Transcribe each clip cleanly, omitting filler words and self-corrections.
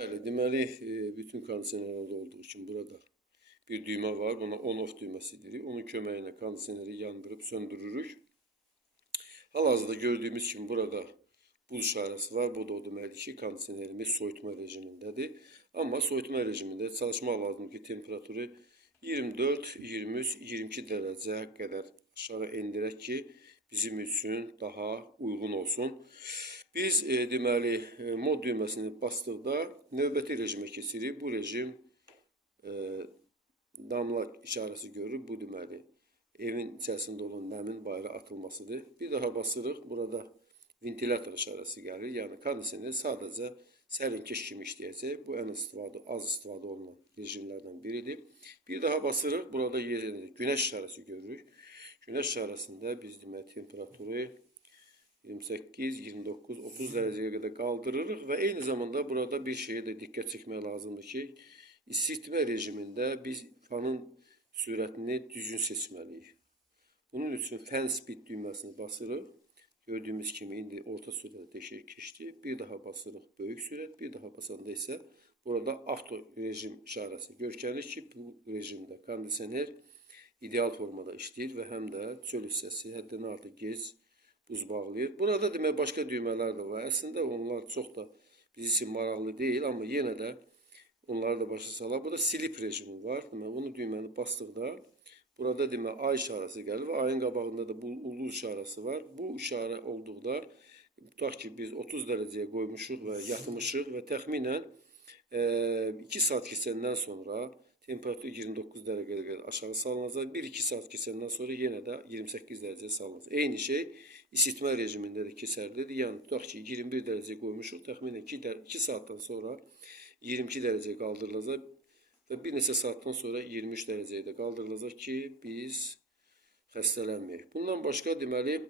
Bəli, deməli, bütün kondisionerlərdə olduğu kimi burada bir düymə var. Buna on-off düyməsi deyirik. Onun köməyi ilə kondisioneri yandırıb söndürürük. Hal-hazırda gördüyümüz kimi burada buz işarəsi var. Bu da o deməkdir ki, kondisionerimiz soyutma rejimindədir. Amma soyutma rejimində çalışmaq lazımdır ki, temperaturu 24, 23, 22 dərəcə qədər aşağı endirək ki, bizim üçün daha uyğun olsun. Biz deməli mod düyməsini basdıqda növbəti rejimə keçirik. Bu rejim damla işarəsi görür. Bu deməli evin içərisində olan nəmin bayıra atılmasıdır. Bir daha basırıq. Burada ventilator işarəsi gəlir. Yəni kondisioner sadəcə sərinkeş kimi işləyəcək. Bu ən az istifadə olunan rejimlərdən biridir. Bir daha basırıq. Burada günəş işarəsi görürük. Günəş işarəsində biz deməli temperaturu 28, 29, 30 dərəcəyə qədər qaldırırıq və eyni zamanda burada bir şeyə də diqqət çəkmək lazımdır ki, isitmə rejimində biz fanın sürətini düzgün seçməliyik. Bunun üçün fan speed düyməsini basırıq. Gördüyümüz kimi indi orta sürətə keçdi. Bir daha basırıq böyük sürət, bir daha basanda isə burada avto rejim işarəsi görkənir ki, bu rejimdə kondisioner ideal formada işləyir və həm də çöl hissəsi həddindən artıq gec buz bağlayır. Burada demək başqa düymələr də var. Əslində onlar çox da biz üçün maraqlı deyil, amma yenə də onları da başa salaq. Burada slip rejimi var. Demək bunu düyməni basdıqda burada demək ay işarəsi gəlir və ayın qabağında da bu ulduz işarəsi var. Bu işarə olduqda tutaq ki biz 30 dərəcəyə qoymuşuq və yatmışıq və təxminən 2 saat keçəndən sonra temperatur 29 dərəcəyə qədər aşağı salınacaq. 1-2 saat keçəndən sonra yenə də 28 dərəcəyə salınacaq. Eyni şey isitmə rejimində də keçərlidir. Yəni tutaq ki 21 dərəcəyə qoymuşuq, təxminən 2 saatdan sonra 22 dərəcəyə qaldırılacaq və bir neçə saatdan sonra 23 dərəcəyə də qaldırılacaq ki, biz xəstələnməyək. Bundan başqa deməli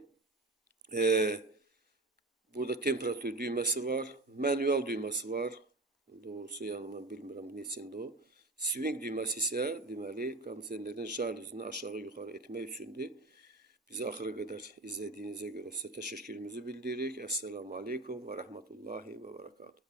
burada temperatur düyməsi var, manual düyməsi var. Doğrusu yəni mən bilmirəm neçində o. Swing düyməsi isə deməli kondisionerin jaluzini aşağı yuxarı etmək üçündür. Bizi axıra qədər izlədiyinizə görə sizə təşəkkürümüzü bildiririk. Əssalamu aleykum və rəhmətullahi və bərəkatuhu.